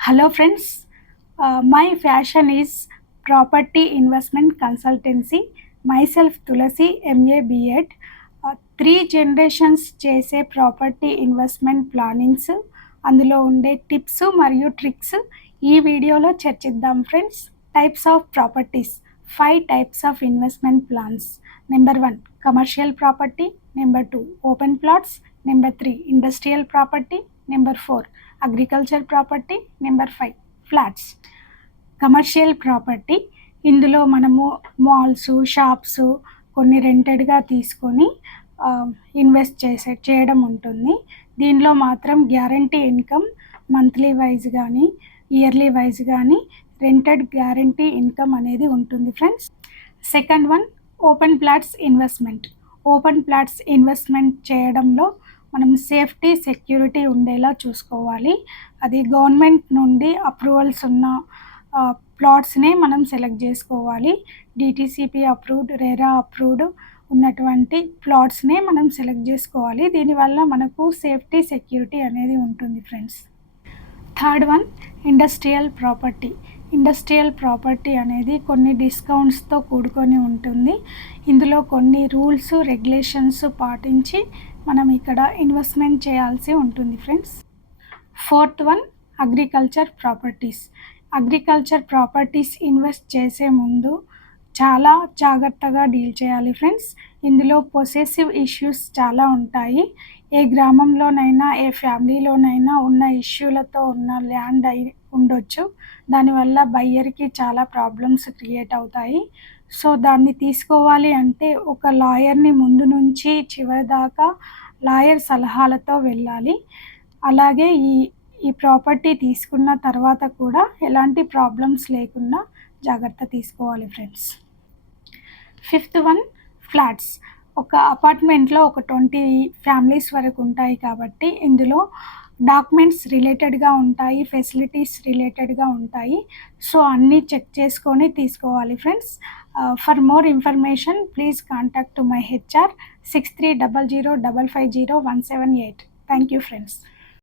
Hello friends, my fashion is property investment consultancy. Myself Tulasi MA B.Ed. 3 generations చేసే property investment plannings అందులో ఉండే tips మరియు tricks ఈ వీడియోలో చర్చిద్దాం friends. Types of properties 5 types of investment plans. Number 1 commercial property, number 2 open plots, number 3 industrial property, number 4 agriculture property, number 5 flats. Commercial property ఇందులో మనము malls, shops కొన్ని రెంటెడ్గా తీసుకొని ఇన్వెస్ట్ చేయడం ఉంటుంది. దీనిలో మాత్రం గ్యారంటీ ఇన్కమ్ మంత్లీ వైజ్ కానీ yearly wise కానీ రెంటెడ్ గ్యారంటీ ఇన్కమ్ అనేది ఉంటుంది friends. Second one open plots investment. Open plots investment చేయడంలో మనం సేఫ్టీ సెక్యూరిటీ ఉండేలా చూసుకోవాలి. అది గవర్నమెంట్ నుండి అప్రూవల్స్ ఉన్న ప్లాట్స్నే మనం సెలెక్ట్ చేసుకోవాలి. డిటీసీపీ అప్రూవ్డ్, రెరా అప్రూవ్డ్ ఉన్నటువంటి ప్లాట్స్నే మనం సెలెక్ట్ చేసుకోవాలి. దీనివల్ల మనకు సేఫ్టీ సెక్యూరిటీ అనేది ఉంటుంది friends. Third one industrial property. Industrial property అనేది కొన్ని డిస్కౌంట్స్తో కూడుకొని ఉంటుంది. ఇందులో కొన్ని రూల్స్, రెగ్యులేషన్స్ పాటించి మనం ఇక్కడ ఇన్వెస్ట్మెంట్ చేయాల్సి ఉంటుంది friends. Fourth one agriculture properties. Agriculture properties invest చేసే ముందు చాలా జాగ్రత్తగా డీల్ చేయాలి ఫ్రెండ్స్. ఇందులో పొసెసివ్ ఇష్యూస్ చాలా ఉంటాయి. ఏ గ్రామంలోనైనా ఏ ఫ్యామిలీలోనైనా ఉన్న ఇష్యూలతో ఉన్న ల్యాండ్ ఉండొచ్చు. దానివల్ల బయ్యర్కి చాలా ప్రాబ్లమ్స్ క్రియేట్ అవుతాయి. సో దాన్ని తీసుకోవాలి అంటే ఒక లాయర్ని ముందు నుంచి చివరి దాకా లాయర్ సలహాలతో వెళ్ళాలి. అలాగే ఈ ప్రాపర్టీ తీసుకున్న తర్వాత కూడా ఎలాంటి ప్రాబ్లమ్స్ లేకుండా జాగ్రత్త తీసుకోవాలి ఫ్రెండ్స్. Fifth one flats. ఒక అపార్ట్మెంట్లో ఒక 20 ఫ్యామిలీస్ వరకు ఉంటాయి కాబట్టి ఇందులో డాక్యుమెంట్స్ రిలేటెడ్గా ఉంటాయి, ఫెసిలిటీస్ రిలేటెడ్గా ఉంటాయి. సో అన్నీ చెక్ చేసుకొని తీసుకోవాలి friends. For more information please contact to my HR 6300550178. Thank you friends.